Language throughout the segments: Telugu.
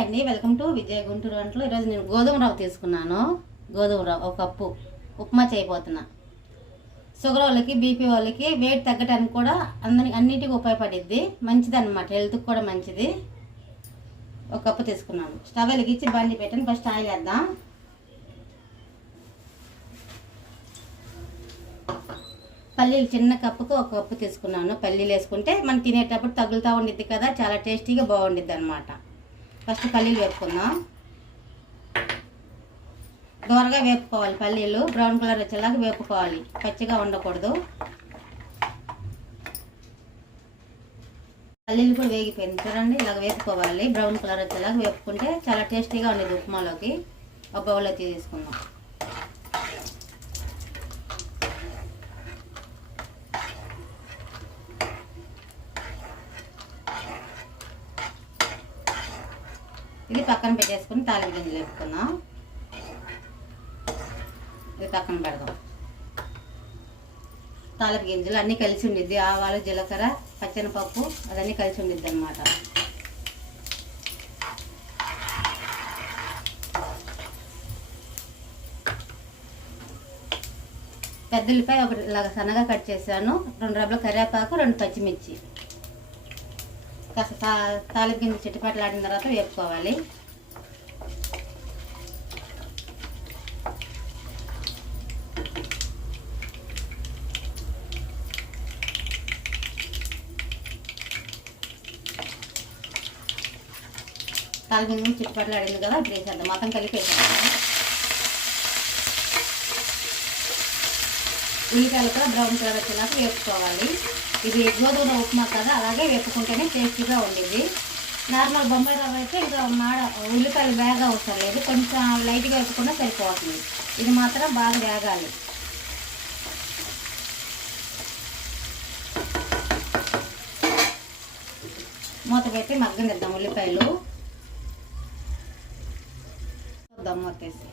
హాయ్ అండి, వెల్కమ్ టు విజయ గుంటూరు వంటలు. ఈరోజు నేను గోధుమ రవ్వ తీసుకున్నాను. గోధుమ రవ్వ ఒక కప్పు ఉప్మా చేయబోతున్నా. షుగర్ వాళ్ళకి, బీపీ వాళ్ళకి వెయిట్ తగ్గడానికి కూడా అన్నిటికీ ఉపయోగపడిద్ది. మంచిది అన్నమాట, హెల్త్కి కూడా మంచిది. ఒక కప్పు తీసుకున్నాను. స్టవ్ వెలిగించి బండి పెట్టాను. ఫస్ట్ ఆయిల్ వేద్దాం. పల్లీలు చిన్న కప్పుకు ఒక కప్పు తీసుకున్నాను. పల్లీలు వేసుకుంటే మనం తినేటప్పుడు తగులుతూ ఉండిద్ది కదా, చాలా టేస్టీగా బాగుండిద్ది అనమాట. ఫస్ట్ పల్లీలు వేపుకుందాం. దోరగా వేపుకోవాలి. పల్లీలు బ్రౌన్ కలర్ వచ్చేలాగా వేపుకోవాలి, పచ్చిగా ఉండకూడదు. పల్లీలు కూడా వేగిపోయింది చూడండి, ఇలాగ వేపుకోవాలి. బ్రౌన్ కలర్ వచ్చేలాగా వేపుకుంటే చాలా టేస్టీగా ఉండేది ఉప్మాలోకి. ఒక బౌల్లో తీసుకుందాం. ఇది పక్కన పెట్టేసుకుని తాలింపు గింజలు వేసుకుందాం. ఇది పక్కన పెడదాం. తాలింపు గింజలు అన్నీ కలిసి ఉండిద్ది. ఆవాలు, జీలకర్ర, పచ్చెనపప్పు అదన్నీ కలిసి ఉండిద్ది అన్నమాట. పెద్ద ఉల్లిపాయ ఒకటి ఇలాగ సన్నగా కట్ చేశాను. 2 రెబ్బల కరివేపాకు, 2 పచ్చిమిర్చి. కాస్త తాలింపు గింజలు చిట్టుపట్లాడిన తర్వాత వేపుకోవాలి. తాలింపు గింజలు చిట్టుపట్లాడింది కదా, ఇప్పుడు వేసేద్దాం. మొత్తం కలిపేసాను. ఉల్లిపాయలు కూడా బ్రౌన్ కలర్ వచ్చేలాగా వేపుకోవాలి. ఇది గోధుమ ఉప్మా కదా, అలాగే వేపుకుంటేనే టేస్టీగా ఉండేది. నార్మల్ బొంబాయి రవ్వ అయితే ఇంకా ఉల్లిపాయలు వేగా అవసరం లేదు, కొంచెం లైట్గా వేపుకున్నా సరిపోతుంది. ఇది మాత్రం బాగా వేగాలి. మూత పెట్టి మగ్గనిద్దాం. ఉల్లిపాయలు చూద్దాం మూతేసి.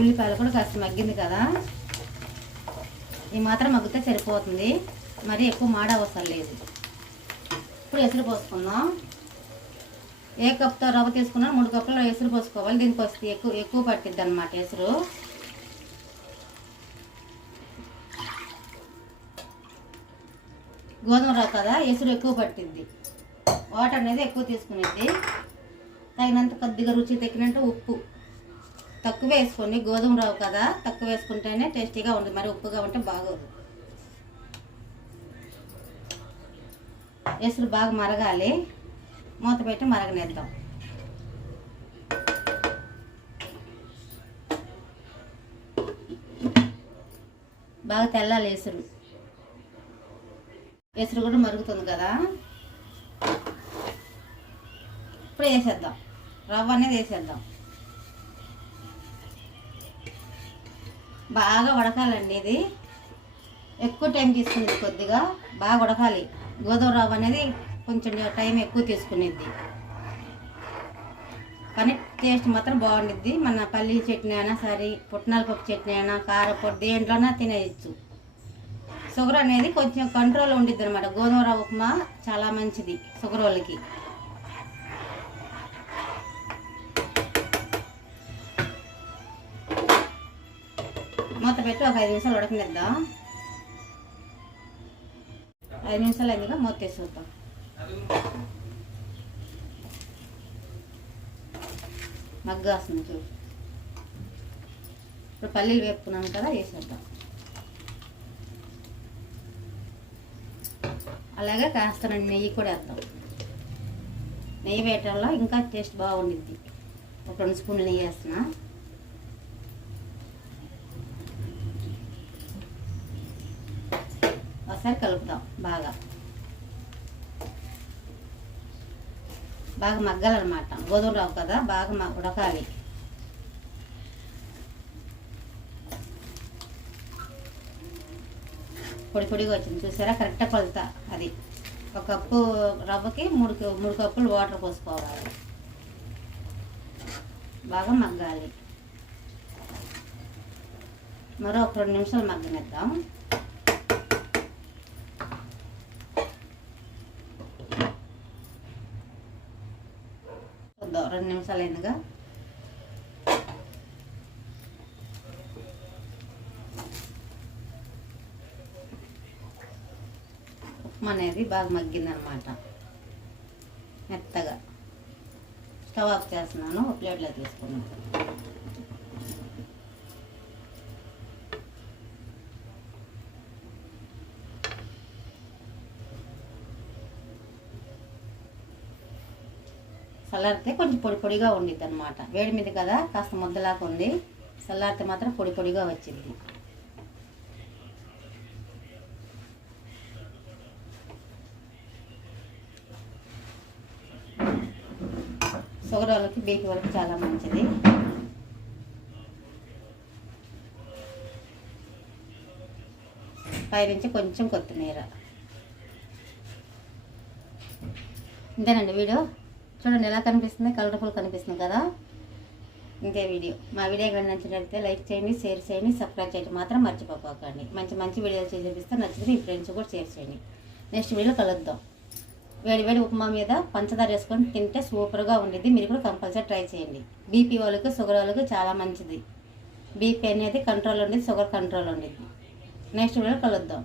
ఉల్లిపాయలు కూడా కాస్త మగ్గింది కదా, ఈ మాత్రం మగ్గితే సరిపోతుంది. మరి ఎక్కువ మాడ అవసరం లేదు. ఇప్పుడు ఎసురు పోసుకుందాం. ఏ కప్తో రవ్వ తీసుకున్నా 3 కప్పులు ఎసురు పోసుకోవాలి. దీనికి వస్తే ఎక్కువ పట్టిద్ది అన్నమాట ఎసురు. గోధుమ రవ్వ కదా, ఎసురు ఎక్కువ పట్టిద్ది. వాటర్ అనేది ఎక్కువ తీసుకునేది. తగినంత కొద్దిగా రుచి తగ్గినట్టు ఉప్పు తక్కువ వేసుకోండి. గోధుమ రవ్వ కదా, తక్కువ వేసుకుంటేనే టేస్టీగా ఉంటుంది. మరి ఉప్పుగా ఉంటే బాగోదు. ఎసురు బాగా మరగాలి. మూత పెట్టి మరగనేద్దాం. బాగా తెల్లాలి ఎసురు. ఎసురు కూడా మరుగుతుంది కదా, ఇప్పుడు వేసేద్దాం. రవ్వ అనేది వేసేద్దాం. బాగా ఉడకాలండి. ఇది ఎక్కువ టైం తీసుకునేది, కొద్దిగా బాగా ఉడకాలి. గోధుమ రవ్వ అనేది కొంచెం టైం ఎక్కువ తీసుకునేది, కానీ టేస్ట్ మాత్రం బాగుండిద్ది. మన పల్లీల చట్నీ అయినా సరే, పుట్నాల పప్పు చట్నీ అయినా, కారపొడి దేంట్లోనా తినేయచ్చు. షుగర్ అనేది కొంచెం కంట్రోల్ ఉండిద్ది అనమాట. గోధుమ రవ్వ ఉప్మా చాలా మంచిది షుగర్ వాళ్ళకి. మూత పెట్టి ఒక 5 నిమిషాలు ఉడకనిద్దాం. 5 నిమిషాలు అయిందిగా, మూత తీసుకుంటాం. మగ్గు వస్తుంది చూడు. ఇప్పుడు పల్లీలు వేపుకున్నాం కదా, వేసేద్దాం. అలాగే కాస్త నెయ్యి కూడా వేద్దాం. నెయ్యి వేయటంలో ఇంకా టేస్ట్ బాగుండిద్ది. ఒక 2 స్పూన్లు నెయ్యి వేస్తున్నా. ఒకసారి కలుపుదాం. బాగా మగ్గాలన్నమాట. గోధుమ రవ్వ కదా, బాగా ఉడకాలి. పొడి పొడిగా వచ్చింది చూసారా, కరెక్ట్ కొలత. అది 1 కప్పు రవ్వకి 3 కప్పులు వాటర్ పోసుకోవాలి. బాగా మగ్గాలి. మరో ఒక 2 నిమిషాలు చూద్దాం 2 నిమిషాలు అయిందిగా. ఉప్మా అనేది బాగా మగ్గిందనమాట, మెత్తగా. స్టవ్ ఆఫ్ చేస్తున్నాను, ప్లేట్లో తీసుకున్నాను. చల్లారితే కొంచెం పొడి పొడిగా ఉండిద్ది అనమాట. వేడి మీద కదా కాస్త ముద్దలాగా ఉండి, చల్లారితే మాత్రం పొడి పొడిగా వచ్చింది. షుగర్ వాళ్ళకి బీపీ వాళ్ళకి చాలా మంచిది. పైనుంచి కొంచెం కొత్తిమీర. ఇంతేనండి వీడియో. చూడండి ఎలా కనిపిస్తుంది, కలర్ఫుల్ కనిపిస్తుంది కదా. ఇంతే వీడియో. మా వీడియో కానీ నచ్చినట్లయితే లైక్ చేయండి, షేర్ చేయండి, సబ్స్క్రైబ్ చేయడం మాత్రం మర్చిపోకండి. మంచి మంచి వీడియోలు చేసి చూపిస్తే నచ్చితే మీ ఫ్రెండ్స్ కూడా షేర్ చేయండి. నెక్స్ట్ వీడియో కలుద్దాం. వేడి వేడి ఉప్మా మీద పంచదార వేసుకొని తింటే సూపర్గా ఉండిద్ది. మీరు కూడా కంపల్సరీ ట్రై చేయండి. బీపీ వాళ్ళకి, షుగర్ వాళ్ళకి చాలా మంచిది. బీపీ అనేది కంట్రోల్ ఉండేది, షుగర్ కంట్రోల్ ఉండేది. నెక్స్ట్ వీడియో కలుద్దాం.